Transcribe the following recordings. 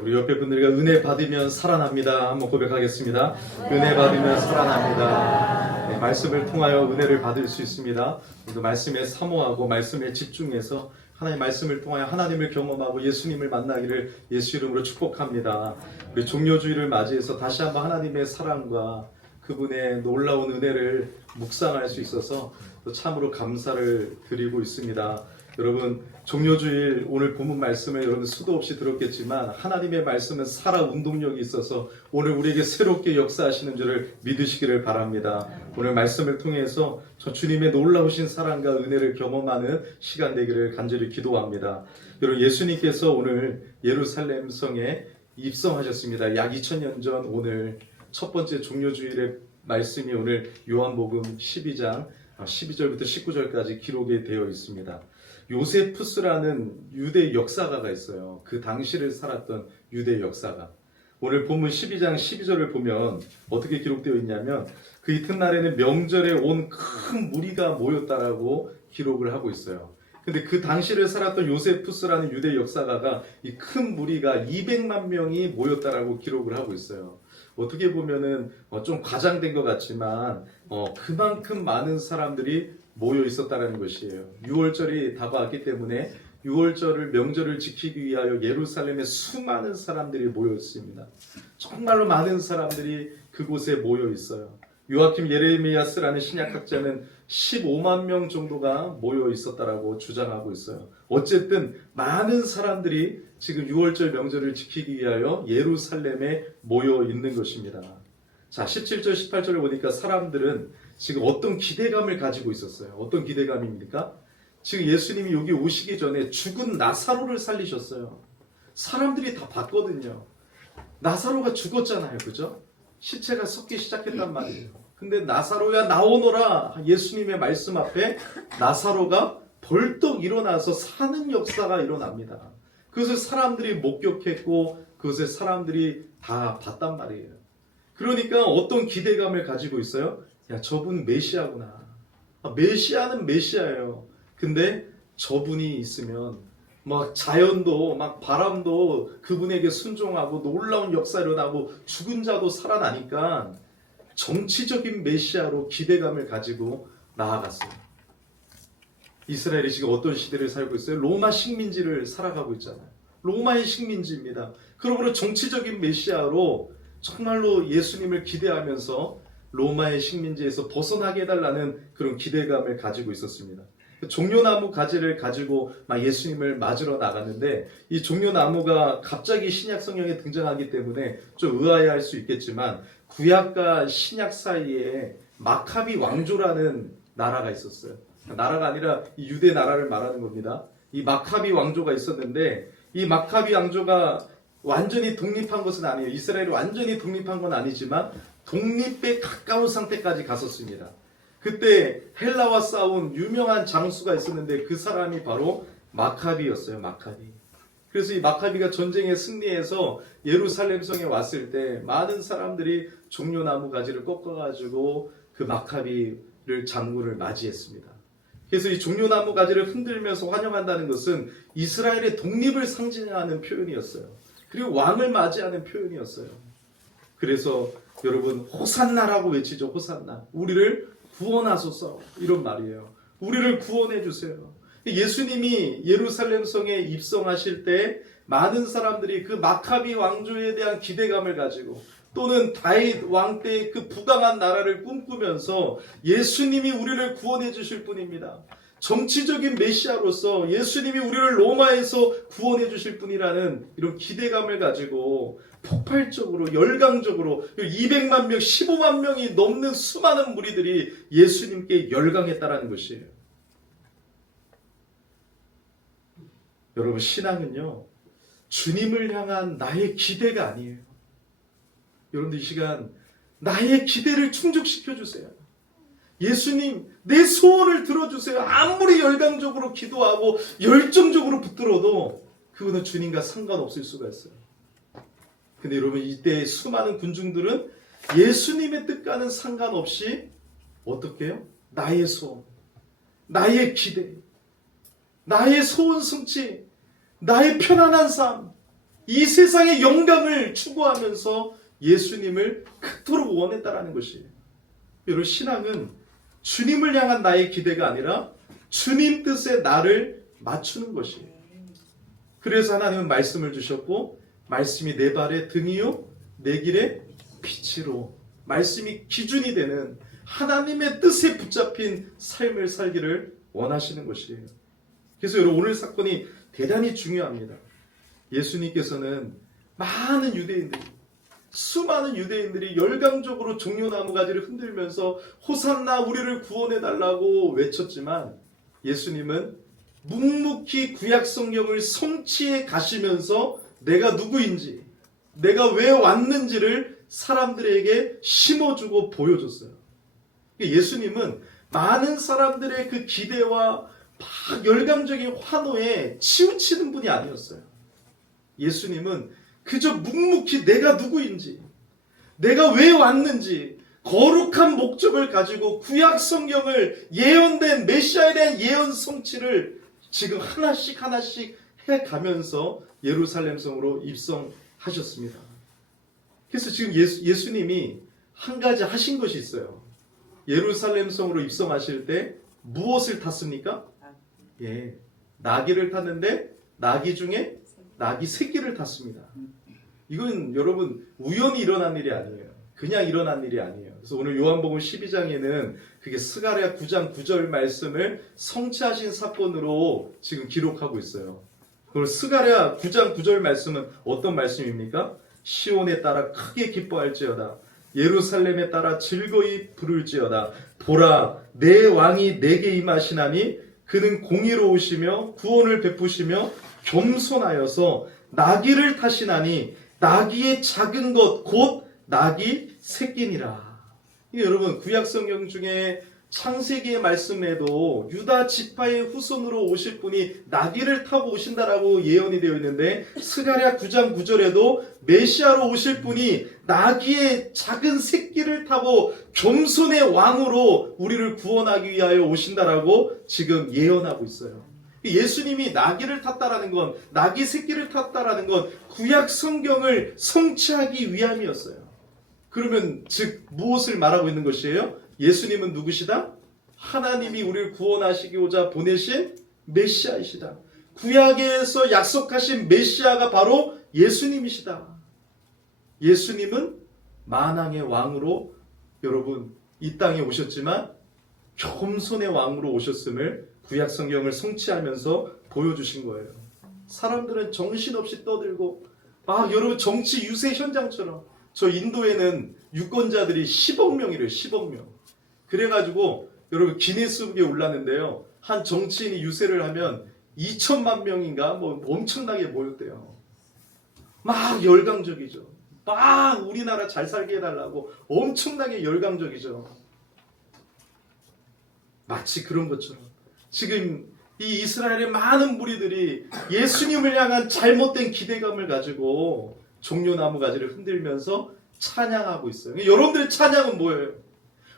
우리 옆에 분들과 은혜 받으면 살아납니다. 한번 고백하겠습니다. 은혜 받으면 살아납니다. 네, 말씀을 통하여 은혜를 받을 수 있습니다. 우리도 말씀에 사모하고 말씀에 집중해서 하나님의 말씀을 통하여 하나님을 경험하고 예수님을 만나기를 예수 이름으로 축복합니다. 우리 종료주의를 맞이해서 다시 한번 하나님의 사랑과 그분의 놀라운 은혜를 묵상할 수 있어서 또 참으로 감사를 드리고 있습니다. 여러분, 종료주일 오늘 본문 말씀을 여러분 수도 없이 들었겠지만 하나님의 말씀은 살아 운동력이 있어서 오늘 우리에게 새롭게 역사하시는 줄을 믿으시기를 바랍니다. 오늘 말씀을 통해서 저 주님의 놀라우신 사랑과 은혜를 경험하는 시간 되기를 간절히 기도합니다. 여러분, 예수님께서 오늘 예루살렘 성에 입성하셨습니다. 약 2000년 전 오늘 첫 번째 종료주일의 말씀이 오늘 요한복음 12장 12절부터 19절까지 기록이 되어 있습니다. 요세푸스라는 유대 역사가가 있어요. 그 당시를 살았던 유대 역사가. 오늘 본문 12장 12절을 보면 어떻게 기록되어 있냐면 그 이튿날에는 명절에 온 큰 무리가 모였다라고 기록을 하고 있어요. 근데 그 당시를 살았던 요세푸스라는 유대 역사가가 이 큰 무리가 200만 명이 모였다라고 기록을 하고 있어요. 어떻게 보면은 좀 과장된 것 같지만 그만큼 많은 사람들이 모여 있었다는 것이에요. 6월절이 다가왔기 때문에 6월절을 명절을 지키기 위하여 예루살렘에 수많은 사람들이 모여 있습니다. 정말로 많은 사람들이 그곳에 모여 있어요. 요아킴 예레미야스라는 신약학자는 15만 명 정도가 모여 있었다라고 주장하고 있어요. 어쨌든 많은 사람들이 지금 6월절 명절을 지키기 위하여 예루살렘에 모여 있는 것입니다. 자, 17절 18절을 보니까 사람들은 지금 어떤 기대감을 가지고 있었어요. 어떤 기대감입니까? 지금 예수님이 여기 오시기 전에 죽은 나사로를 살리셨어요. 사람들이 다 봤거든요. 나사로가 죽었잖아요. 그죠? 시체가 썩기 시작했단 말이에요. 근데 나사로야 나오너라 예수님의 말씀 앞에 나사로가 벌떡 일어나서 사는 역사가 일어납니다. 그것을 사람들이 목격했고 그것을 사람들이 다 봤단 말이에요. 그러니까 어떤 기대감을 가지고 있어요? 야, 저분 메시아구나. 메시아는 메시아예요. 근데 저분이 있으면 막 자연도 막 바람도 그분에게 순종하고 놀라운 역사가 일어나고 죽은 자도 살아나니까 정치적인 메시아로 기대감을 가지고 나아갔어요. 이스라엘이 지금 어떤 시대를 살고 있어요? 로마 식민지를 살아가고 있잖아요. 로마의 식민지입니다. 그러므로 정치적인 메시아로 정말로 예수님을 기대하면서 로마의 식민지에서 벗어나게 해달라는 그런 기대감을 가지고 있었습니다. 종려나무 가지를 가지고 예수님을 맞으러 나갔는데 이 종려나무가 갑자기 신약 성경에 등장하기 때문에 좀 의아해할 수 있겠지만 구약과 신약 사이에 마카비 왕조라는 나라가 있었어요. 나라가 아니라 이 유대 나라를 말하는 겁니다. 이 마카비 왕조가 있었는데 이 마카비 왕조가 완전히 독립한 것은 아니에요. 이스라엘이 완전히 독립한 건 아니지만 독립에 가까운 상태까지 갔었습니다. 그때 헬라와 싸운 유명한 장수가 있었는데 그 사람이 바로 마카비였어요. 마카비. 그래서 이 마카비가 전쟁에 승리해서 예루살렘 성에 왔을 때 많은 사람들이 종려나무 가지를 꺾어가지고 그 마카비를 장군을 맞이했습니다. 그래서 이 종려나무 가지를 흔들면서 환영한다는 것은 이스라엘의 독립을 상징하는 표현이었어요. 그리고 왕을 맞이하는 표현이었어요. 그래서 여러분 호산나라고 외치죠. 호산나. 우리를 구원하소서. 이런 말이에요. 우리를 구원해 주세요. 예수님이 예루살렘 성에 입성하실 때 많은 사람들이 그 마카비 왕조에 대한 기대감을 가지고 또는 다윗 왕 때의 그 부강한 나라를 꿈꾸면서 예수님이 우리를 구원해 주실 분입니다. 정치적인 메시아로서 예수님이 우리를 로마에서 구원해 주실 분이라는 이런 기대감을 가지고 폭발적으로 열광적으로 200만 명, 15만 명이 넘는 수많은 무리들이 예수님께 열광했다라는 것이에요. 여러분, 신앙은요 주님을 향한 나의 기대가 아니에요. 여러분들 이 시간 나의 기대를 충족시켜 주세요. 예수님, 내 소원을 들어주세요. 아무리 열광적으로 기도하고 열정적으로 붙들어도 그거는 주님과 상관없을 수가 있어요. 근데 여러분, 이때 수많은 군중들은 예수님의 뜻과는 상관없이 어떻게 해요? 나의 소원, 나의 기대, 나의 소원 성취, 나의 편안한 삶, 이 세상의 영광을 추구하면서 예수님을 그토록 원했다라는 것이에요. 여러분, 신앙은 주님을 향한 나의 기대가 아니라 주님 뜻에 나를 맞추는 것이에요. 그래서 하나님은 말씀을 주셨고, 말씀이 내 발의 등이요 내 길의 빛으로, 말씀이 기준이 되는 하나님의 뜻에 붙잡힌 삶을 살기를 원하시는 것이에요. 그래서 여러분, 오늘 사건이 대단히 중요합니다. 예수님께서는 많은 유대인들이, 수많은 유대인들이 열광적으로 종려나무 가지를 흔들면서 호산나 우리를 구원해달라고 외쳤지만, 예수님은 묵묵히 구약 성경을 성취해 가시면서 내가 누구인지, 내가 왜 왔는지를 사람들에게 심어주고 보여줬어요. 예수님은 많은 사람들의 그 기대와 막 열광적인 환호에 치우치는 분이 아니었어요. 예수님은 그저 묵묵히 내가 누구인지, 내가 왜 왔는지 거룩한 목적을 가지고 구약 성경을, 예언된 메시아에 대한 예언 성취를 지금 하나씩 하나씩 해가면서 예루살렘 성으로 입성하셨습니다. 그래서 지금 예수님이 한 가지 하신 것이 있어요. 예루살렘 성으로 입성하실 때 무엇을 탔습니까? 예, 나귀를 탔는데 나귀 중에 나귀 새끼를 탔습니다. 이건 여러분 우연히 일어난 일이 아니에요. 그냥 일어난 일이 아니에요. 그래서 오늘 요한복음 12장에는 그게 스가랴 9장 9절 말씀을 성취하신 사건으로 지금 기록하고 있어요. 그럼 스가랴 9장 9절 말씀은 어떤 말씀입니까? 시온에 따라 크게 기뻐할지어다. 예루살렘에 따라 즐거이 부를지어다. 보라, 내 왕이 내게 임하시나니 그는 공의로우시며 구원을 베푸시며 겸손하여서 나귀를 타시나니 나귀의 작은 것 곧 나귀 새끼니라. 여러분, 구약 성경 중에 창세기의 말씀에도 유다 지파의 후손으로 오실 분이 나귀를 타고 오신다라고 예언이 되어 있는데, 스가랴 9장 9절에도 메시아로 오실 분이 나귀의 작은 새끼를 타고 겸손의 왕으로 우리를 구원하기 위하여 오신다라고 지금 예언하고 있어요. 예수님이 나귀를 탔다라는 건, 나귀 새끼를 탔다라는 건 구약 성경을 성취하기 위함이었어요. 그러면 즉 무엇을 말하고 있는 것이에요? 예수님은 누구시다? 하나님이 우리를 구원하시고자 보내신 메시아이시다. 구약에서 약속하신 메시아가 바로 예수님이시다. 예수님은 만왕의 왕으로 여러분 이 땅에 오셨지만 겸손의 왕으로 오셨음을 구약 성경을 성취하면서 보여주신 거예요. 사람들은 정신없이 떠들고 막 여러분 정치 유세 현장처럼, 저 인도에는 유권자들이 10억 명이래요. 10억 명. 그래가지고 여러분 기네스북에 올랐는데요. 한 정치인이 유세를 하면 2천만 명인가 뭐 엄청나게 모였대요. 막 열광적이죠. 막 우리나라 잘 살게 해달라고 엄청나게 열광적이죠. 마치 그런 것처럼 지금 이 이스라엘의 많은 무리들이 예수님을 향한 잘못된 기대감을 가지고 종려나무 가지를 흔들면서 찬양하고 있어요. 여러분들의 찬양은 뭐예요?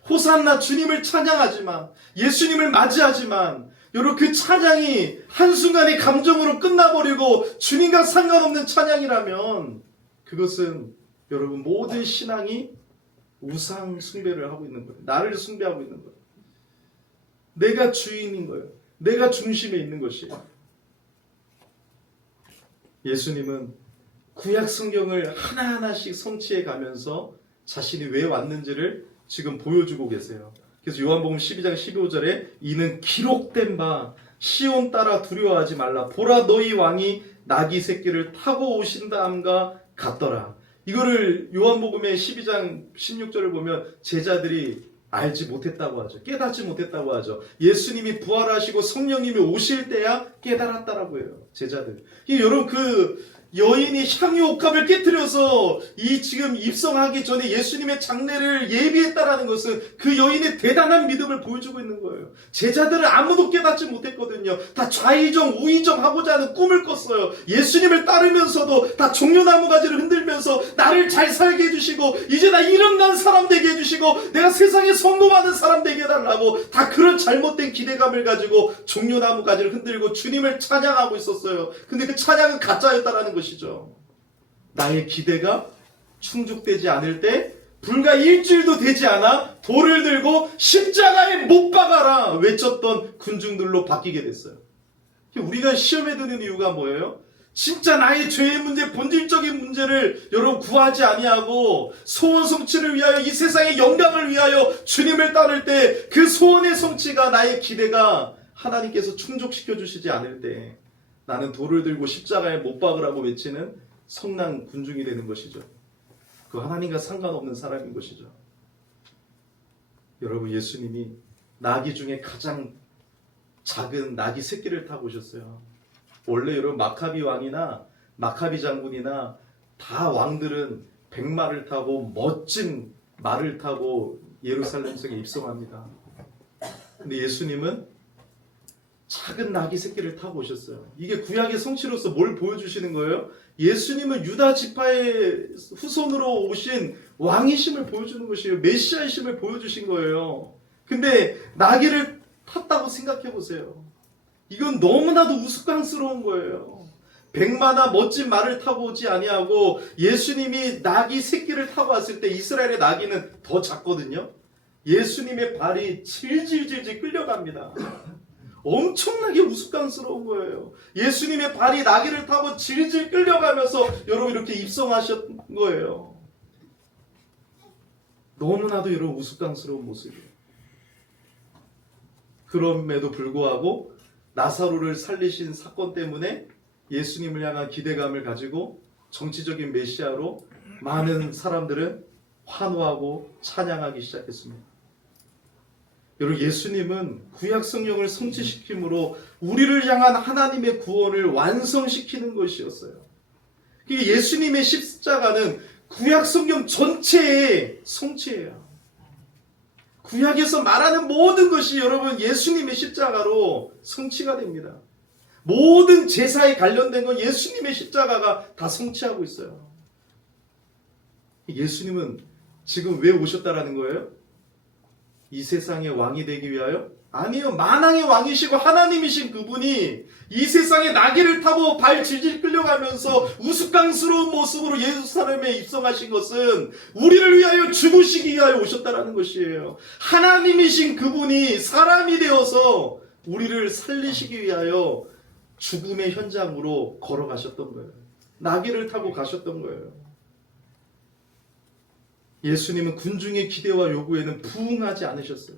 호산나, 주님을 찬양하지만, 예수님을 맞이하지만, 여러분 그 찬양이 한순간의 감정으로 끝나버리고 주님과 상관없는 찬양이라면 그것은 여러분 모든 신앙이 우상 숭배를 하고 있는 거예요. 나를 숭배하고 있는 거예요. 내가 주인인 거예요. 내가 중심에 있는 것이에요. 예수님은 구약 성경을 하나하나씩 성취해 가면서 자신이 왜 왔는지를 지금 보여주고 계세요. 그래서 요한복음 12장 15절에 이는 기록된 바 시온 따라 두려워하지 말라. 보라, 너희 왕이 나귀 새끼를 타고 오신다함과 같더라. 이거를 요한복음의 12장 16절을 보면 제자들이 알지 못했다고 하죠. 깨닫지 못했다고 하죠. 예수님이 부활하시고 성령님이 오실 때야 깨달았다라고 해요. 제자들. 여러분 그 여인이 향유 옥합을 깨뜨려서 이 지금 입성하기 전에 예수님의 장례를 예비했다라는 것은 그 여인의 대단한 믿음을 보여주고 있는 거예요. 제자들은 아무도 깨닫지 못했거든요. 다 좌의정 우의정 하고자 하는 꿈을 꿨어요. 예수님을 따르면서도 다 종려나무 가지를 흔들면서 나를 잘 살게 해주시고 이제 나 이름난 사람 되게 해주시고 내가 세상에 성공하는 사람 되게 해달라고 다 그런 잘못된 기대감을 가지고 종려나무 가지를 흔들고 주님을 찬양하고 있었어요. 근데 그 찬양은 가짜였다라는 것이죠. 나의 기대가 충족되지 않을 때 불과 일주일도 되지 않아 돌을 들고 십자가에 못 박아라 외쳤던 군중들로 바뀌게 됐어요. 우리가 시험에 드는 이유가 뭐예요? 진짜 나의 죄의 문제, 본질적인 문제를 여러분 구하지 아니하고 소원 성취를 위하여 이 세상의 영광을 위하여 주님을 따를 때 그 소원의 성취가 나의 기대가 하나님께서 충족시켜 주시지 않을 때 나는 돌을 들고 십자가에 못 박으라고 외치는 성난 군중이 되는 것이죠. 그 하나님과 상관없는 사람인 것이죠. 여러분, 예수님이 나귀 중에 가장 작은 나귀 새끼를 타고 오셨어요. 원래 여러분 마카비 왕이나 마카비 장군이나 다 왕들은 백마를 타고 멋진 말을 타고 예루살렘 성에 입성합니다. 근데 예수님은 작은 나귀 새끼를 타고 오셨어요. 이게 구약의 성취로서 뭘 보여주시는 거예요? 예수님은 유다 지파의 후손으로 오신 왕이심을 보여주는 것이에요. 메시아이심을 보여주신 거예요. 근데 나귀를 탔다고 생각해 보세요. 이건 너무나도 우스꽝스러운 거예요. 백마나 멋진 말을 타고 오지 아니하고 예수님이 나귀 새끼를 타고 왔을 때 이스라엘의 나귀는 더 작거든요. 예수님의 발이 질질질질 끌려갑니다. 엄청나게 우스꽝스러운 거예요. 예수님의 발이 나귀를 타고 질질 끌려가면서 여러분 이렇게 입성하셨던 거예요. 너무나도 여러분 우스꽝스러운 모습이에요. 그럼에도 불구하고 나사로를 살리신 사건 때문에 예수님을 향한 기대감을 가지고 정치적인 메시아로 많은 사람들은 환호하고 찬양하기 시작했습니다. 여러분, 예수님은 구약 성경을 성취시킴으로 우리를 향한 하나님의 구원을 완성시키는 것이었어요. 예수님의 십자가는 구약 성경 전체의 성취예요. 구약에서 말하는 모든 것이 여러분 예수님의 십자가로 성취가 됩니다. 모든 제사에 관련된 건 예수님의 십자가가 다 성취하고 있어요. 예수님은 지금 왜 오셨다라는 거예요? 이 세상의 왕이 되기 위하여? 아니요. 만왕의 왕이시고 하나님이신 그분이 이 세상에 나귀를 타고 발 질질 끌려가면서 우스꽝스러운 모습으로 예루살렘에 입성하신 것은 우리를 위하여 죽으시기 위하여 오셨다라는 것이에요. 하나님이신 그분이 사람이 되어서 우리를 살리시기 위하여 죽음의 현장으로 걸어가셨던 거예요. 나귀를 타고 가셨던 거예요. 예수님은 군중의 기대와 요구에는 부응하지 않으셨어요.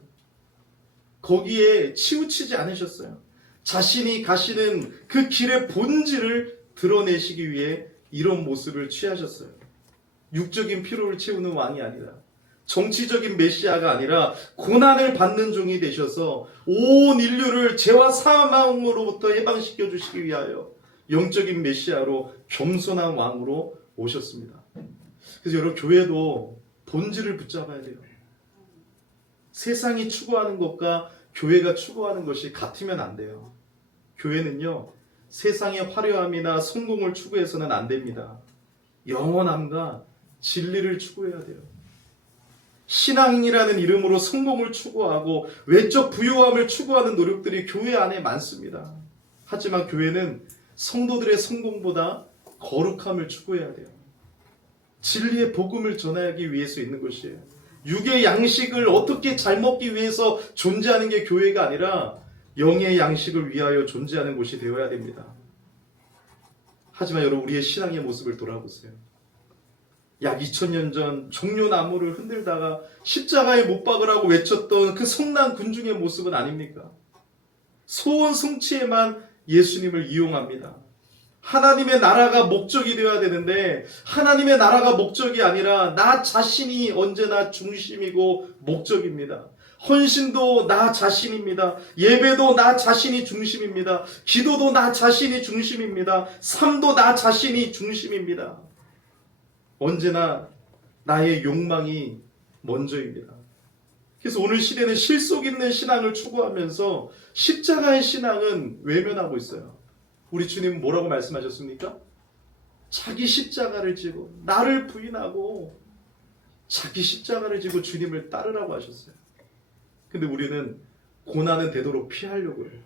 거기에 치우치지 않으셨어요. 자신이 가시는 그 길의 본질을 드러내시기 위해 이런 모습을 취하셨어요. 육적인 피로를 채우는 왕이 아니라, 정치적인 메시아가 아니라 고난을 받는 종이 되셔서 온 인류를 죄와 사망으로부터 해방시켜 주시기 위하여 영적인 메시아로 겸손한 왕으로 오셨습니다. 그래서 여러분, 교회도 본질을 붙잡아야 돼요. 세상이 추구하는 것과 교회가 추구하는 것이 같으면 안 돼요. 교회는요, 세상의 화려함이나 성공을 추구해서는 안 됩니다. 영원함과 진리를 추구해야 돼요. 신앙이라는 이름으로 성공을 추구하고 외적 부유함을 추구하는 노력들이 교회 안에 많습니다. 하지만 교회는 성도들의 성공보다 거룩함을 추구해야 돼요. 진리의 복음을 전하기 위해서 있는 것이에요. 육의 양식을 어떻게 잘 먹기 위해서 존재하는 게 교회가 아니라 영의 양식을 위하여 존재하는 곳이 되어야 됩니다. 하지만 여러분, 우리의 신앙의 모습을 돌아보세요. 약 2000년 전 종려나무를 흔들다가 십자가에 못 박으라고 외쳤던 그 성난 군중의 모습은 아닙니까? 소원 성취에만 예수님을 이용합니다. 하나님의 나라가 목적이 되어야 되는데 하나님의 나라가 목적이 아니라 나 자신이 언제나 중심이고 목적입니다. 헌신도 나 자신입니다. 예배도 나 자신이 중심입니다. 기도도 나 자신이 중심입니다. 삶도 나 자신이 중심입니다. 언제나 나의 욕망이 먼저입니다. 그래서 오늘 시대는 실속 있는 신앙을 추구하면서 십자가의 신앙은 외면하고 있어요. 우리 주님은 뭐라고 말씀하셨습니까? 자기 십자가를 지고 나를 부인하고 자기 십자가를 지고 주님을 따르라고 하셨어요. 근데 우리는 고난은 되도록 피하려고 해요.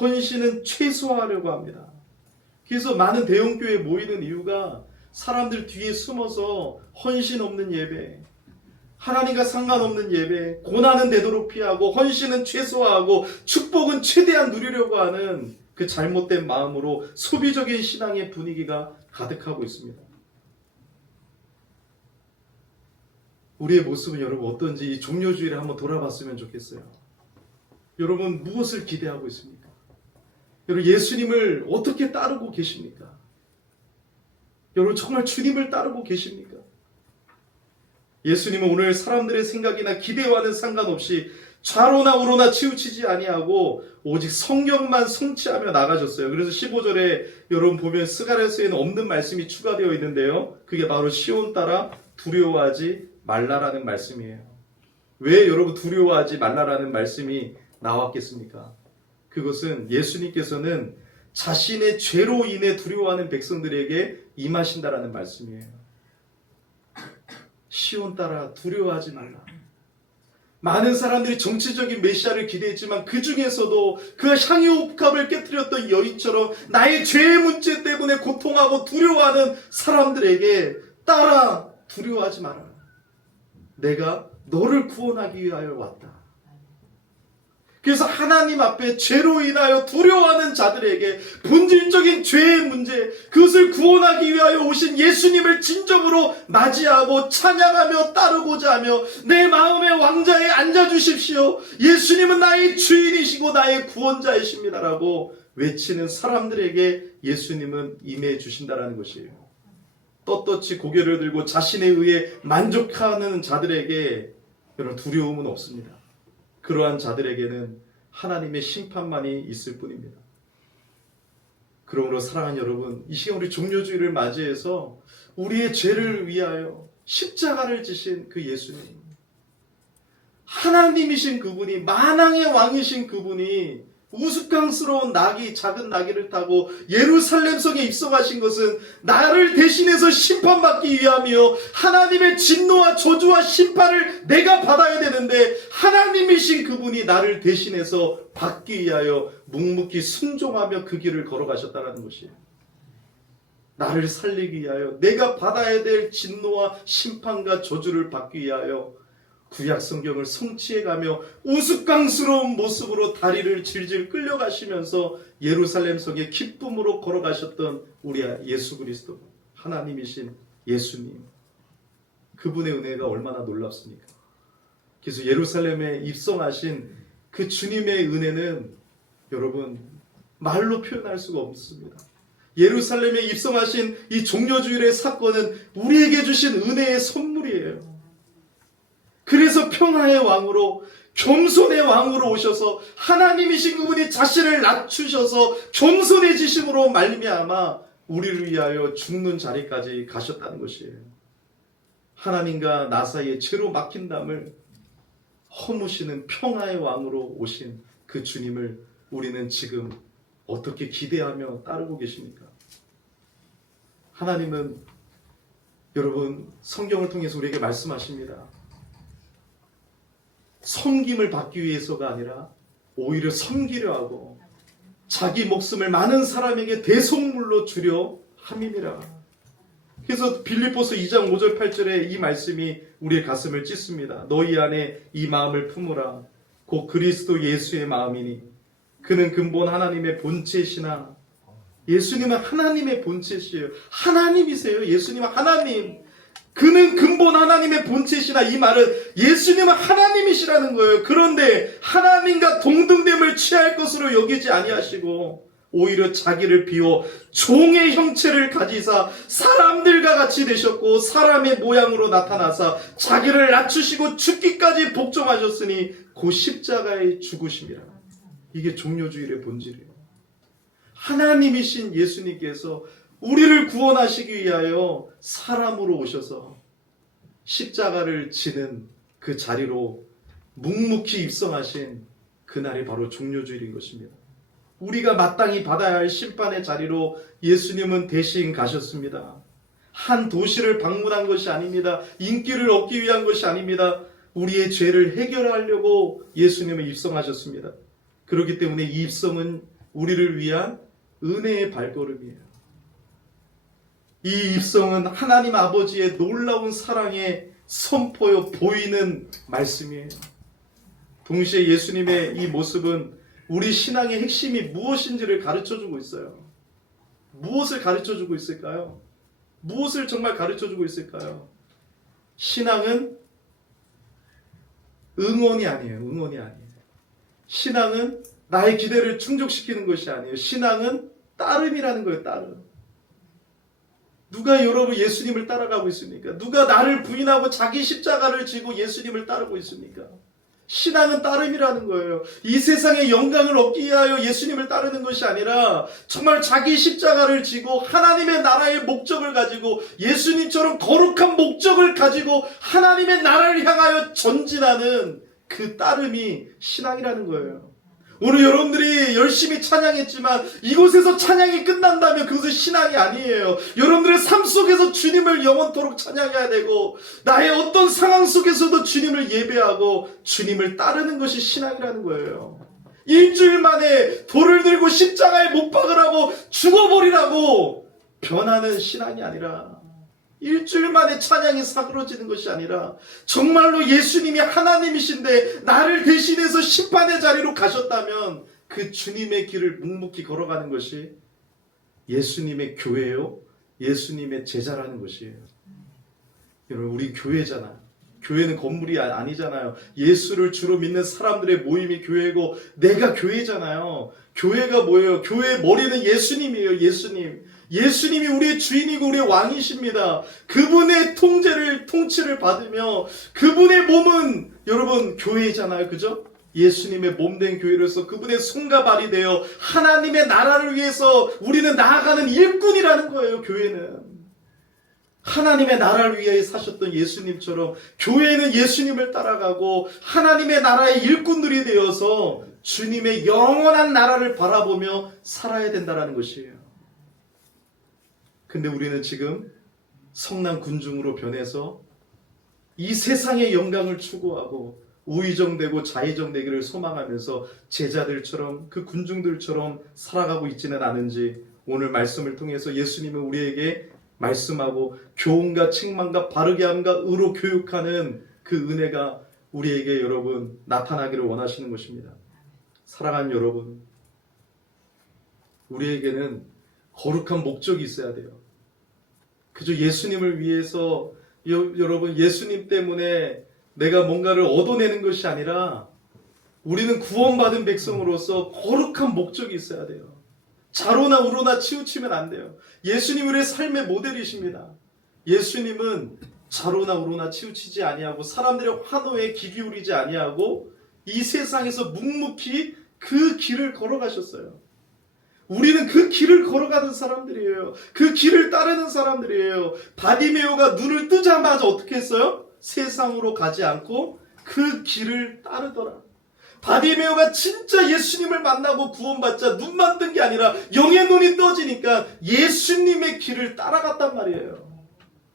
헌신은 최소화하려고 합니다. 그래서 많은 대형교회에 모이는 이유가 사람들 뒤에 숨어서 헌신 없는 예배, 하나님과 상관없는 예배, 고난은 되도록 피하고 헌신은 최소화하고 축복은 최대한 누리려고 하는 그 잘못된 마음으로 소비적인 신앙의 분위기가 가득하고 있습니다. 우리의 모습은 여러분 어떤지 이 종료주일에 한번 돌아봤으면 좋겠어요. 여러분 무엇을 기대하고 있습니까? 여러분 예수님을 어떻게 따르고 계십니까? 여러분 정말 주님을 따르고 계십니까? 예수님은 오늘 사람들의 생각이나 기대와는 상관없이 좌로나 우로나 치우치지 아니하고 오직 성경만 성취하며 나가셨어요. 그래서 15절에 여러분 보면 스가랴서에는 없는 말씀이 추가되어 있는데요. 그게 바로 시온 따라 두려워하지 말라라는 말씀이에요. 왜 여러분 두려워하지 말라라는 말씀이 나왔겠습니까? 그것은 예수님께서는 자신의 죄로 인해 두려워하는 백성들에게 임하신다라는 말씀이에요. 시온 따라 두려워하지 말라. 많은 사람들이 정치적인 메시아를 기대했지만 그 중에서도 그 향유옥합을 깨뜨렸던 여인처럼 나의 죄의 문제 때문에 고통하고 두려워하는 사람들에게 따라 두려워하지 말아라. 내가 너를 구원하기 위하여 왔다. 그래서 하나님 앞에 죄로 인하여 두려워하는 자들에게 본질적인 죄의 문제, 그것을 구원하기 위하여 오신 예수님을 진정으로 맞이하고 찬양하며 따르고자 하며 내 마음의 왕자에 앉아주십시오. 예수님은 나의 주인이시고 나의 구원자이십니다라고 외치는 사람들에게 예수님은 임해 주신다라는 것이에요. 떳떳이 고개를 들고 자신에 의해 만족하는 자들에게 여러분 두려움은 없습니다. 그러한 자들에게는 하나님의 심판만이 있을 뿐입니다. 그러므로 사랑하는 여러분, 이 시간 우리 종료주일을 맞이해서 우리의 죄를 위하여 십자가를 지신 그 예수님, 하나님이신 그분이, 만왕의 왕이신 그분이 우스꽝스러운 나귀, 작은 나귀를 타고 예루살렘 성에 입성하신 것은 나를 대신해서 심판받기 위함이요 하나님의 진노와 저주와 심판을 내가 받아야 되는데 하나님이신 그분이 나를 대신해서 받기 위하여 묵묵히 순종하며 그 길을 걸어가셨다는 것이에요. 나를 살리기 위하여 내가 받아야 될 진노와 심판과 저주를 받기 위하여 구약 성경을 성취해가며 우스꽝스러운 모습으로 다리를 질질 끌려가시면서 예루살렘 성에 기쁨으로 걸어가셨던 우리 예수 그리스도, 하나님이신 예수님, 그분의 은혜가 얼마나 놀랍습니까? 그래서 예루살렘에 입성하신 그 주님의 은혜는 여러분 말로 표현할 수가 없습니다. 예루살렘에 입성하신 이 종려주일의 사건은 우리에게 주신 은혜의 선물이에요. 그래서 평화의 왕으로, 겸손의 왕으로 오셔서 하나님이신 그분이 자신을 낮추셔서 겸손해지심으로 말미암아 우리를 위하여 죽는 자리까지 가셨다는 것이에요. 하나님과 나 사이에 죄로 막힌 담을 허무시는 평화의 왕으로 오신 그 주님을 우리는 지금 어떻게 기대하며 따르고 계십니까? 하나님은 여러분 성경을 통해서 우리에게 말씀하십니다. 섬김을 받기 위해서가 아니라 오히려 섬기려 하고 자기 목숨을 많은 사람에게 대속물로 주려 함이니라. 그래서 빌립보서 2장 5절 8절에 이 말씀이 우리의 가슴을 찢습니다. 너희 안에 이 마음을 품으라. 곧 그리스도 예수의 마음이니 그는 근본 하나님의 본체시나. 예수님은 하나님의 본체시에요. 하나님이세요. 예수님은 하나님. 그는 근본 하나님의 본체시나. 이 말은 예수님은 하나님이시라는 거예요. 그런데 하나님과 동등됨을 취할 것으로 여기지 아니하시고 오히려 자기를 비워 종의 형체를 가지사 사람들과 같이 되셨고 사람의 모양으로 나타나사 자기를 낮추시고 죽기까지 복종하셨으니 그 십자가에 죽으심이라. 이게 종료주일의 본질이에요. 하나님이신 예수님께서 우리를 구원하시기 위하여 사람으로 오셔서 십자가를 지는 그 자리로 묵묵히 입성하신 그날이 바로 종료주일인 것입니다. 우리가 마땅히 받아야 할 심판의 자리로 예수님은 대신 가셨습니다. 한 도시를 방문한 것이 아닙니다. 인기를 얻기 위한 것이 아닙니다. 우리의 죄를 해결하려고 예수님은 입성하셨습니다. 그렇기 때문에 이 입성은 우리를 위한 은혜의 발걸음이에요. 이 입성은 하나님 아버지의 놀라운 사랑의 선포여 보이는 말씀이에요. 동시에 예수님의 이 모습은 우리 신앙의 핵심이 무엇인지를 가르쳐주고 있어요. 무엇을 가르쳐주고 있을까요? 무엇을 정말 가르쳐주고 있을까요? 신앙은 응원이 아니에요. 응원이 아니에요. 신앙은 나의 기대를 충족시키는 것이 아니에요. 신앙은 따름이라는 거예요. 따름. 누가 여러분 예수님을 따라가고 있습니까? 누가 나를 부인하고 자기 십자가를 지고 예수님을 따르고 있습니까? 신앙은 따름이라는 거예요. 이 세상의 영광을 얻기 위하여 예수님을 따르는 것이 아니라 정말 자기 십자가를 지고 하나님의 나라의 목적을 가지고 예수님처럼 거룩한 목적을 가지고 하나님의 나라를 향하여 전진하는 그 따름이 신앙이라는 거예요. 오늘 여러분들이 열심히 찬양했지만 이곳에서 찬양이 끝난다면 그것은 신앙이 아니에요. 여러분들의 삶 속에서 주님을 영원토록 찬양해야 되고 나의 어떤 상황 속에서도 주님을 예배하고 주님을 따르는 것이 신앙이라는 거예요. 일주일 만에 돌을 들고 십자가에 못 박으라고 죽어버리라고 변하는 신앙이 아니라 일주일 만에 찬양이 사그러지는 것이 아니라 정말로 예수님이 하나님이신데 나를 대신해서 심판의 자리로 가셨다면 그 주님의 길을 묵묵히 걸어가는 것이 예수님의 교회요, 예수님의 제자라는 것이에요. 여러분, 우리 교회잖아요. 교회는 건물이 아니잖아요. 예수를 주로 믿는 사람들의 모임이 교회고 내가 교회잖아요. 교회가 뭐예요? 교회의 머리는 예수님이에요. 예수님. 예수님이 우리의 주인이고 우리의 왕이십니다. 그분의 통치를 받으며 그분의 몸은 여러분 교회잖아요. 그죠? 예수님의 몸된 교회로서 그분의 손과 발이 되어 하나님의 나라를 위해서 우리는 나아가는 일꾼이라는 거예요. 교회는. 하나님의 나라를 위해 사셨던 예수님처럼 교회는 예수님을 따라가고 하나님의 나라의 일꾼들이 되어서 주님의 영원한 나라를 바라보며 살아야 된다는 것이에요. 근데 우리는 지금 성난 군중으로 변해서 이 세상의 영광을 추구하고 우의정되고 자의정되기를 소망하면서 제자들처럼 그 군중들처럼 살아가고 있지는 않은지 오늘 말씀을 통해서 예수님은 우리에게 말씀하고 교훈과 책망과 바르게 함과 의로 교육하는 그 은혜가 우리에게 여러분 나타나기를 원하시는 것입니다. 사랑하는 여러분, 우리에게는 거룩한 목적이 있어야 돼요. 그저 예수님을 위해서 여러분 예수님 때문에 내가 뭔가를 얻어내는 것이 아니라 우리는 구원받은 백성으로서 거룩한 목적이 있어야 돼요. 자로나 우로나 치우치면 안 돼요. 예수님 우리의 삶의 모델이십니다. 예수님은 자로나 우로나 치우치지 아니하고 사람들의 환호에 귀 기울이지 아니하고 이 세상에서 묵묵히 그 길을 걸어가셨어요. 우리는 그 길을 걸어가는 사람들이에요. 그 길을 따르는 사람들이에요. 바디메오가 눈을 뜨자마자 어떻게 했어요? 세상으로 가지 않고 그 길을 따르더라. 바디메오가 진짜 예수님을 만나고 구원받자 눈만 뜬 게 아니라 영의 눈이 떠지니까 예수님의 길을 따라갔단 말이에요.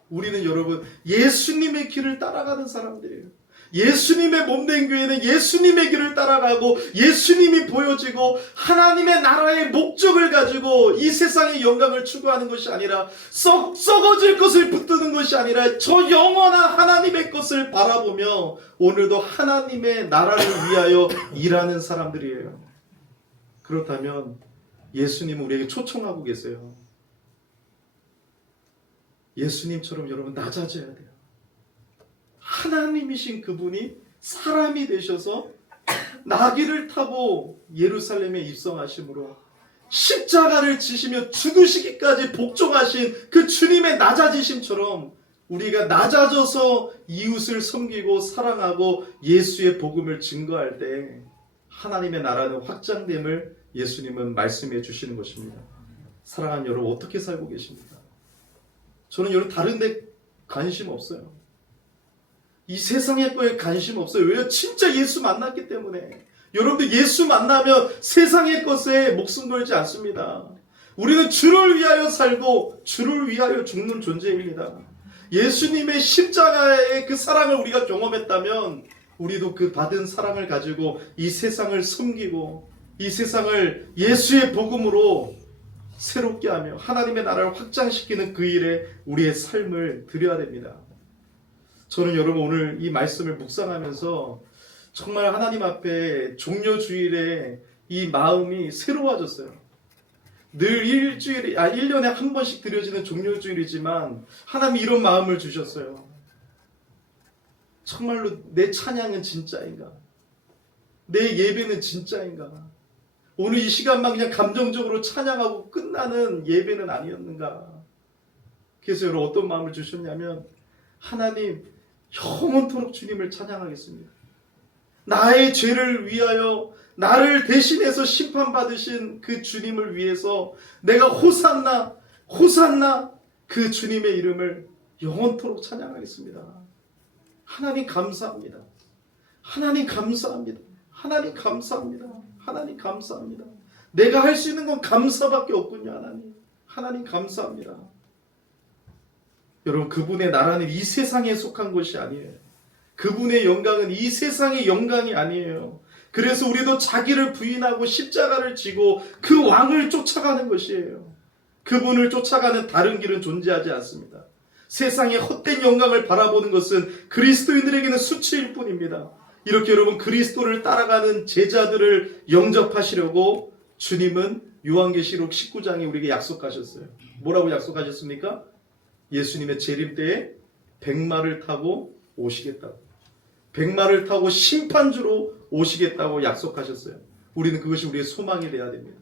우리는 여러분 예수님의 길을 따라가는 사람들이에요. 예수님의 몸된 교회는 예수님의 길을 따라가고 예수님이 보여지고 하나님의 나라의 목적을 가지고 이 세상의 영광을 추구하는 것이 아니라 썩어질 것을 붙드는 것이 아니라 저 영원한 하나님의 것을 바라보며 오늘도 하나님의 나라를 위하여 일하는 사람들이에요. 그렇다면 예수님은 우리에게 초청하고 계세요. 예수님처럼 여러분 낮아져야 돼요. 하나님이신 그분이 사람이 되셔서 나귀를 타고 예루살렘에 입성하심으로 십자가를 지시며 죽으시기까지 복종하신 그 주님의 낮아지심처럼 우리가 낮아져서 이웃을 섬기고 사랑하고 예수의 복음을 증거할 때 하나님의 나라는 확장됨을 예수님은 말씀해 주시는 것입니다. 사랑하는 여러분, 어떻게 살고 계십니까? 저는 여러분 다른 데 관심 없어요. 이 세상의 거에 관심 없어요. 왜요? 진짜 예수 만났기 때문에. 여러분들 예수 만나면 세상의 것에 목숨 걸지 않습니다. 우리는 주를 위하여 살고 주를 위하여 죽는 존재입니다. 예수님의 십자가의 그 사랑을 우리가 경험했다면 우리도 그 받은 사랑을 가지고 이 세상을 섬기고 이 세상을 예수의 복음으로 새롭게 하며 하나님의 나라를 확장시키는 그 일에 우리의 삶을 드려야 됩니다. 저는 여러분 오늘 이 말씀을 묵상하면서 정말 하나님 앞에 종려주일에 이 마음이 새로워졌어요. 늘 1년에 한 번씩 드려지는 종려주일이지만 하나님이 이런 마음을 주셨어요. 정말로 내 찬양은 진짜인가? 내 예배는 진짜인가? 오늘 이 시간만 그냥 감정적으로 찬양하고 끝나는 예배는 아니었는가? 그래서 여러분 어떤 마음을 주셨냐면 하나님 영원토록 주님을 찬양하겠습니다. 나의 죄를 위하여 나를 대신해서 심판받으신 그 주님을 위해서 내가 호산나 호산나 그 주님의 이름을 영원토록 찬양하겠습니다. 하나님 감사합니다. 하나님 감사합니다. 하나님 감사합니다. 하나님 감사합니다. 내가 할 수 있는 건 감사밖에 없군요. 하나님. 하나님 감사합니다. 여러분 그분의 나라는 이 세상에 속한 것이 아니에요. 그분의 영광은 이 세상의 영광이 아니에요. 그래서 우리도 자기를 부인하고 십자가를 지고 그 왕을 쫓아가는 것이에요. 그분을 쫓아가는 다른 길은 존재하지 않습니다. 세상의 헛된 영광을 바라보는 것은 그리스도인들에게는 수치일 뿐입니다. 이렇게 여러분 그리스도를 따라가는 제자들을 영접하시려고 주님은 요한계시록 19장에 우리에게 약속하셨어요. 뭐라고 약속하셨습니까? 예수님의 재림 때에 백마를 타고 오시겠다고. 백마를 타고 심판주로 오시겠다고 약속하셨어요. 우리는 그것이 우리의 소망이 되어야 됩니다.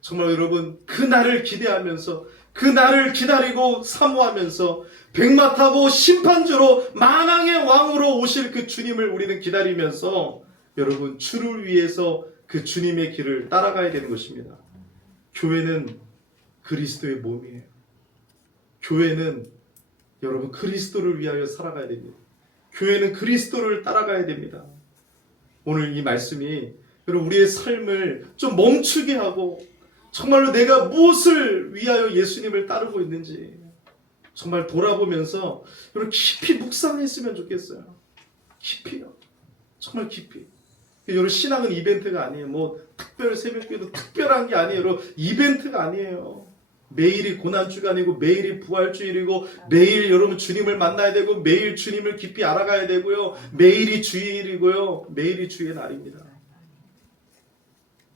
정말 여러분 그 날을 기대하면서 그 날을 기다리고 사모하면서 백마 타고 심판주로 만왕의 왕으로 오실 그 주님을 우리는 기다리면서 여러분 주를 위해서 그 주님의 길을 따라가야 되는 것입니다. 교회는 그리스도의 몸이에요. 교회는 여러분 그리스도를 위하여 살아가야 됩니다. 교회는 그리스도를 따라가야 됩니다. 오늘 이 말씀이 여러분 우리의 삶을 좀 멈추게 하고 정말로 내가 무엇을 위하여 예수님을 따르고 있는지 정말 돌아보면서 여러분 깊이 묵상했으면 좋겠어요. 깊이요. 정말 깊이. 여러분 신앙은 이벤트가 아니에요. 뭐 특별 새벽기도 특별한 게 아니에요. 여러분 이벤트가 아니에요. 매일이 고난주가 아니고 매일이 부활주일이고 매일 여러분 주님을 만나야 되고 매일 주님을 깊이 알아가야 되고요. 매일이 주일이고요. 매일이 주의 날입니다.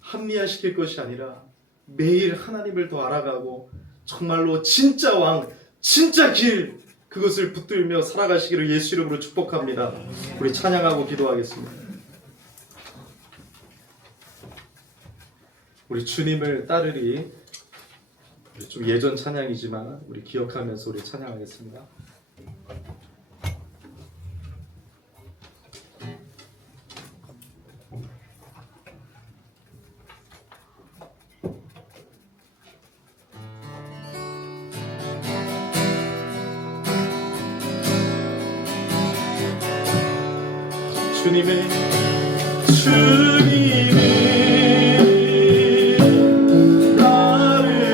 합리화시킬 것이 아니라 매일 하나님을 더 알아가고 정말로 진짜 왕, 진짜 길 그것을 붙들며 살아가시기를 예수 이름으로 축복합니다. 우리 찬양하고 기도하겠습니다. 우리 주님을 따르리. 좀 예전 찬양이지만 우리 기억하면서 우리 찬양하겠습니다. 주님의 주님을 따르리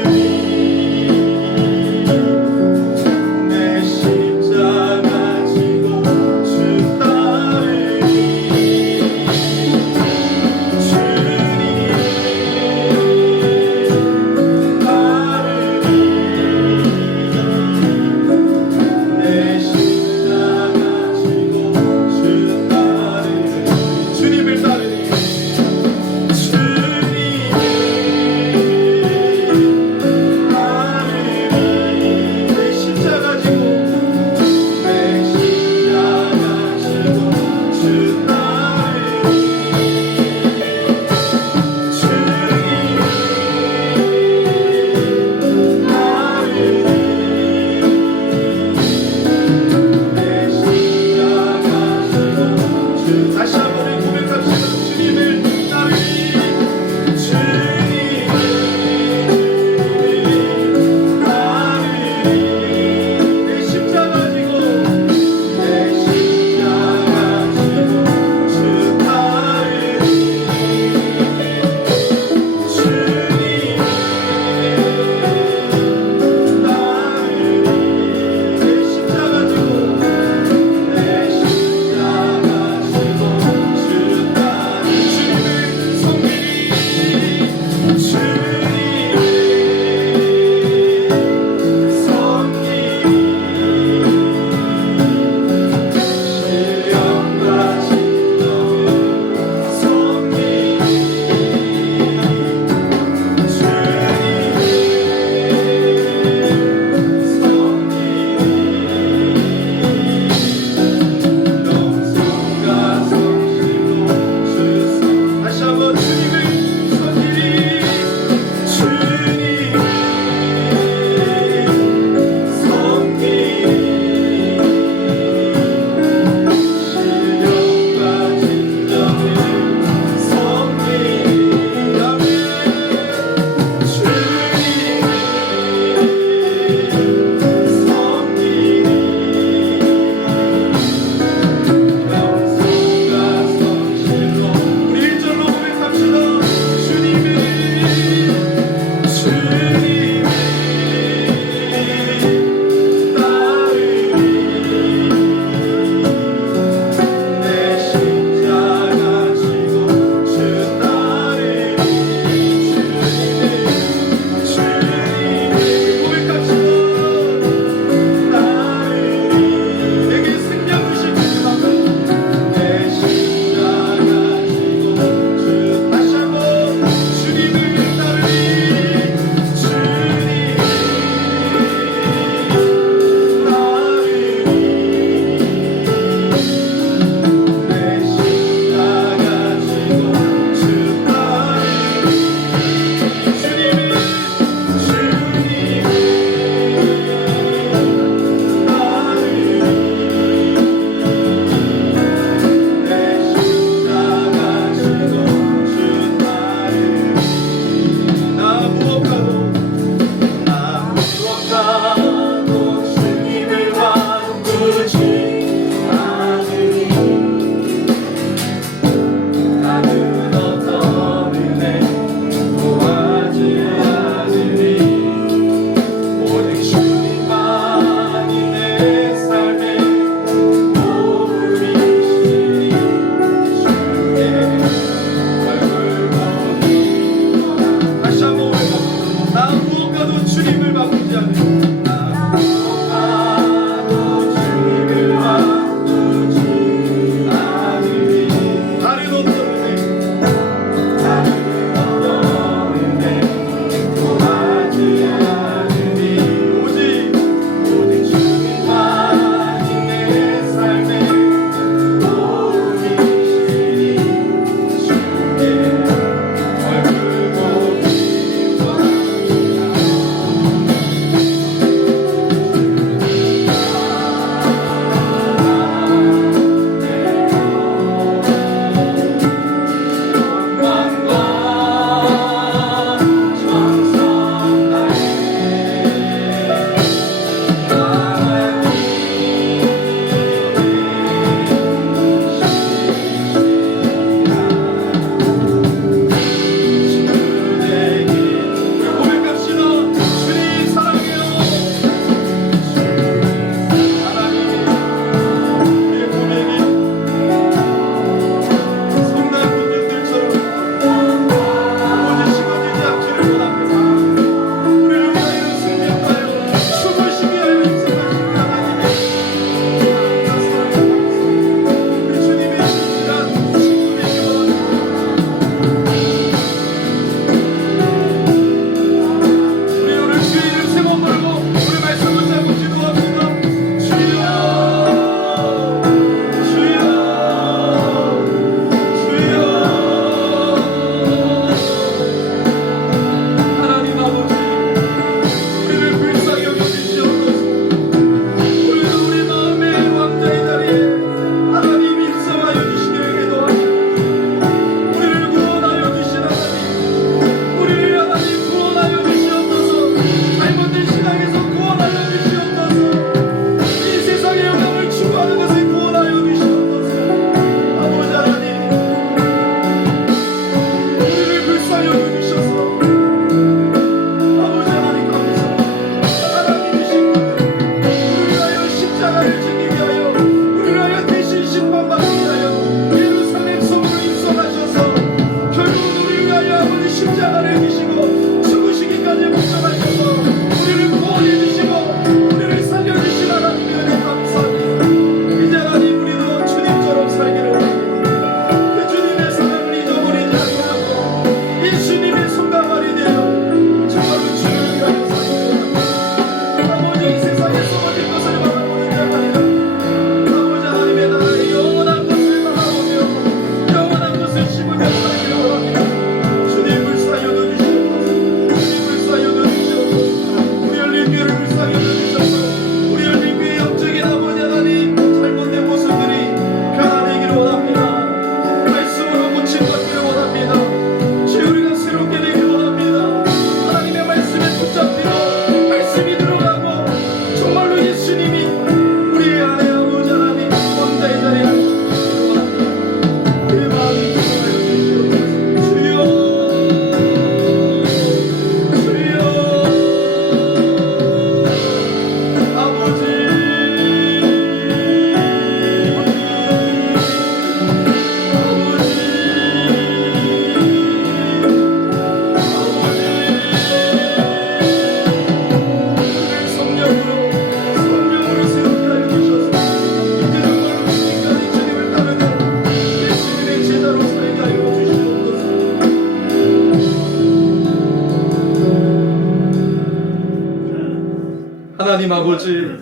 하나님 아버지,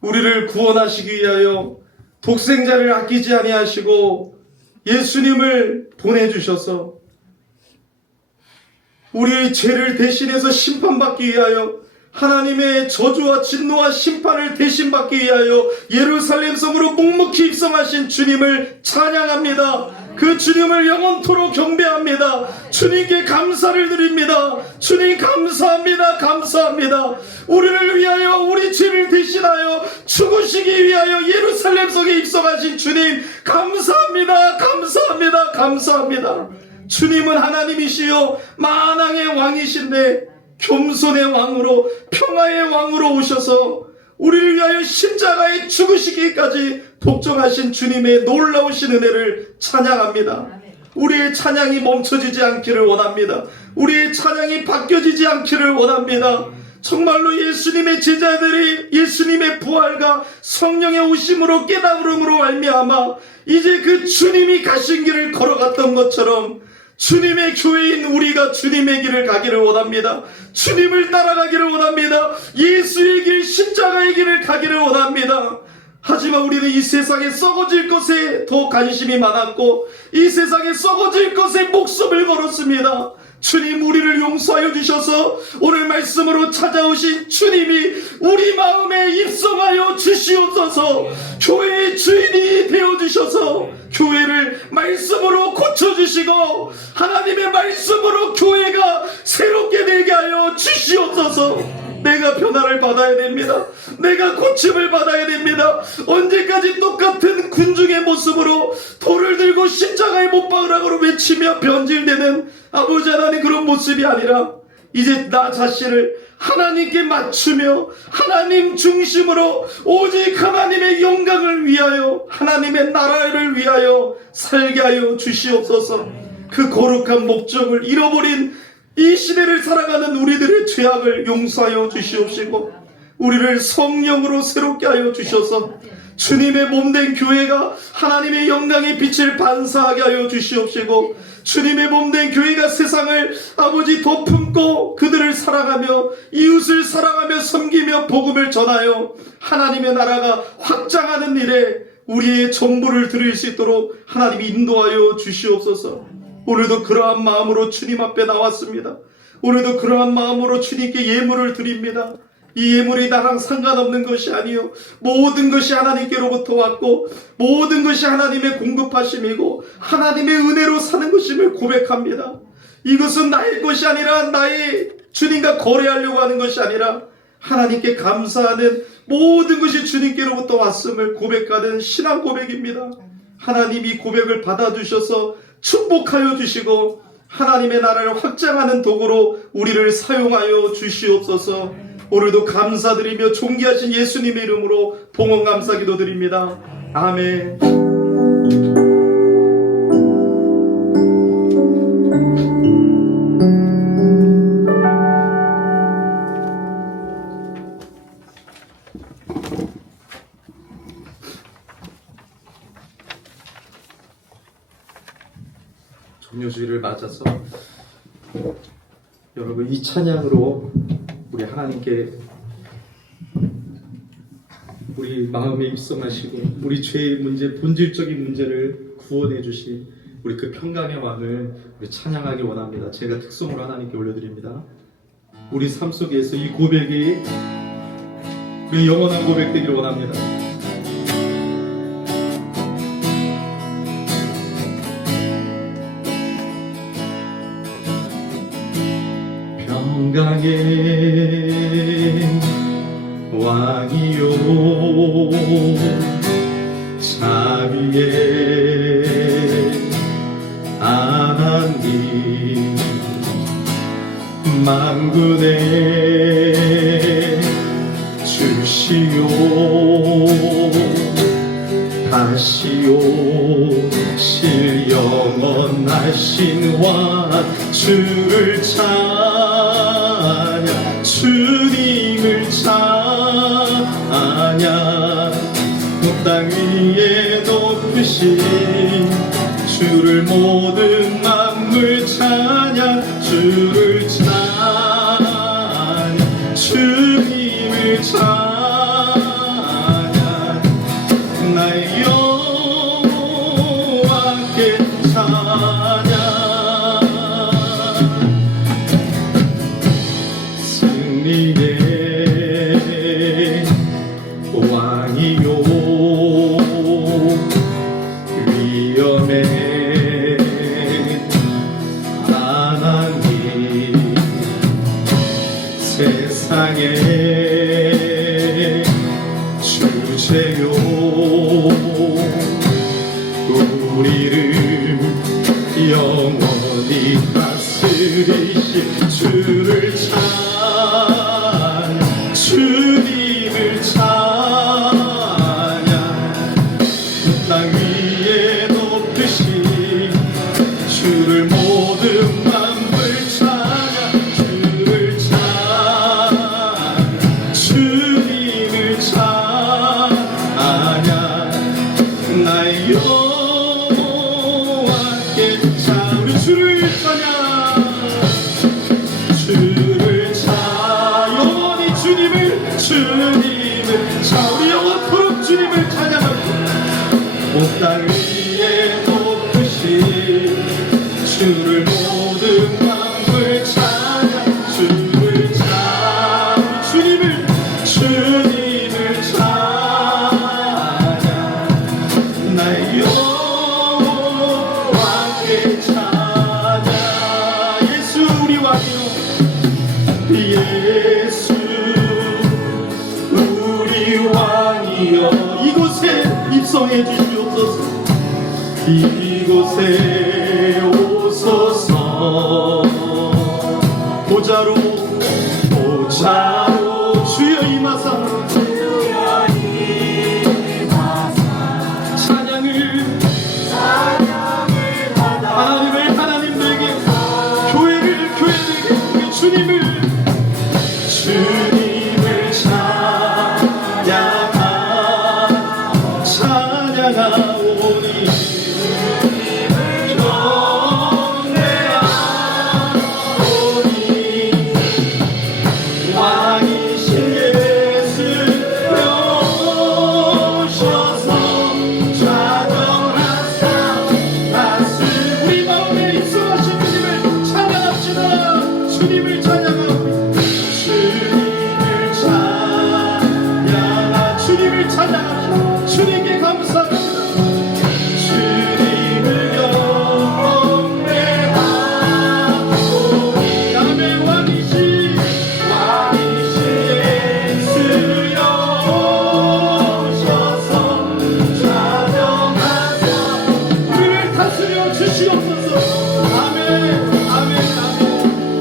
우리를 구원하시기 위하여 독생자를 아끼지 아니하시고 예수님을 보내주셔서 우리의 죄를 대신해서 심판받기 위하여 하나님의 저주와 진노와 심판을 대신받기 위하여 예루살렘 성으로 묵묵히 입성하신 주님을 찬양합니다. 그 주님을 영원토록 경배합니다. 주님께 감사를 드립니다. 주님 감사합니다. 감사합니다. 우리를 위하여 우리 죄를 대신하여 죽으시기 위하여 예루살렘 성에 입성하신 주님 감사합니다. 감사합니다. 감사합니다. 주님은 하나님이시요 만왕의 왕이신데 겸손의 왕으로 평화의 왕으로 오셔서 우리를 위하여 십자가에 죽으시기까지 복종하신 주님의 놀라우신 은혜를 찬양합니다. 우리의 찬양이 멈춰지지 않기를 원합니다. 우리의 찬양이 바뀌어지지 않기를 원합니다. 정말로 예수님의 제자들이 예수님의 부활과 성령의 오심으로 깨달음으로 말미암아 이제 그 주님이 가신 길을 걸어갔던 것처럼 주님의 교회인 우리가 주님의 길을 가기를 원합니다. 주님을 따라가기를 원합니다. 예수의 길, 십자가의 길을 가기를 원합니다. 하지만 우리는 이 세상에 썩어질 것에 더 관심이 많았고 이 세상에 썩어질 것에 목숨을 걸었습니다. 주님, 우리를 용서하여 주셔서 오늘 말씀으로 찾아오신 주님이 우리 마음에 입성하여 주시옵소서. 교회의 주인이 되어주셔서 교회를 말씀으로 고쳐주시고 하나님의 말씀으로 교회가 새롭게 되게 하여 주시옵소서. 내가 변화를 받아야 됩니다. 내가 고침을 받아야 됩니다. 언제까지 똑같은 군중의 모습으로 돌을 들고 십자가에 못 박으라고 외치며 변질되는 아버지 하나님 그런 모습이 아니라 이제 나 자신을 하나님께 맞추며 하나님 중심으로 오직 하나님의 영광을 위하여 하나님의 나라를 위하여 살게 하여 주시옵소서. 그 거룩한 목적을 잃어버린 이 시대를 살아가는 우리들의 죄악을 용서하여 주시옵시고 우리를 성령으로 새롭게 하여 주셔서 주님의 몸된 교회가 하나님의 영광의 빛을 반사하게 하여 주시옵시고 주님의 몸된 교회가 세상을 아버지 덮음고 그들을 사랑하며 이웃을 사랑하며 섬기며 복음을 전하여 하나님의 나라가 확장하는 일에 우리의 전부를 드릴 수 있도록 하나님이 인도하여 주시옵소서. 오늘도 그러한 마음으로 주님 앞에 나왔습니다. 오늘도 그러한 마음으로 주님께 예물을 드립니다. 이 예물이 나랑 상관없는 것이 아니요 모든 것이 하나님께로부터 왔고 모든 것이 하나님의 공급하심이고 하나님의 은혜로 사는 것임을 고백합니다. 이것은 나의 것이 아니라 나의 주님과 거래하려고 하는 것이 아니라 하나님께 감사하는 모든 것이 주님께로부터 왔음을 고백하는 신앙 고백입니다. 하나님 이 고백을 받아주셔서 축복하여 주시고 하나님의 나라를 확장하는 도구로 우리를 사용하여 주시옵소서. 오늘도 감사드리며 존귀하신 예수님의 이름으로 봉헌 감사 기도드립니다. 아멘. 종료주의를 맞아서 여러분 이 찬양으로 우리 하나님께 우리 마음에 입성하시고 우리 죄의 문제, 본질적인 문제를 구원해 주신 우리 그 평강의 왕을 우리 찬양하기 원합니다. 제가 특송으로 하나님께 올려드립니다. 우리 삶 속에서 이 고백이 우리 영원한 고백 되기를 원합니다. 평강의 왕이요 자비의 하나님 만군의 주시오 다시 오실 영원하신 왕 주를 찬양 주님을 찬양 땅 위에 높으신 주를 모든 만물 찬양 주를 찬양 주님을 찬양 나의 여호와께 찬양 승리의 왕이요 위엄의 하나님 세상의 주제요 우리를 영원히 다스리신 주를 찬양 주님을 찬양 땅 위에 높으신 주를 모든 만물 찬양 주를 찬양 주님을 찬양 나의 여호와께 자 우리 주를 찬양 주를 찬 영원히 주님을 자 우리 영원토록 주님을 찬양하고 온 땅 위에 높으신 주를 모든 만물 찬양 주를 찬양 주님을 찬양 나의 여호와께 찬양 예수 우리 왕이요 예수 우리 왕이여 이곳에 입성해 주시옵소서 이곳에 오소서 보좌로 주여 임하사 찬양을 받아 하나님에게 교회에게 우리 주님을 찬양하오니 왕이신 예수 오셔서 좌정하사 다스 우리 마음에 입성하신 주님을 찬양합시다 주님을 찬양하오 주님을 찬양합시다 주님께 감사합니다 주님을 경배하오니 남의 왕이신 예수여 오셔서 좌정하사 우리를 다스려 주시옵소서 아멘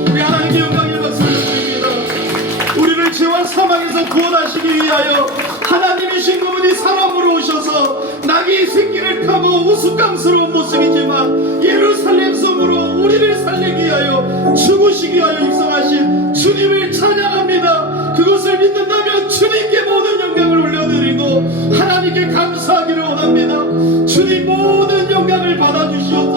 우리 하나님께 영광의 박수를 드립니다 우리를 죄와 사망에서 구원하시기 위하여 하나님이신 그분이 사람으로 오셔서 나귀의 새끼를 타고 우스꽝스러운 모습이지만 예루살렘 성으로 우리를 살리기 위하여 죽으시기 위하여 입성하신 주님을 찬양합니다 그것을 믿는다면 주님께 모든 영광을 올려드리고 하나님께 감사하기를 원합니다 주님 모든 영광을 받아주시옵소서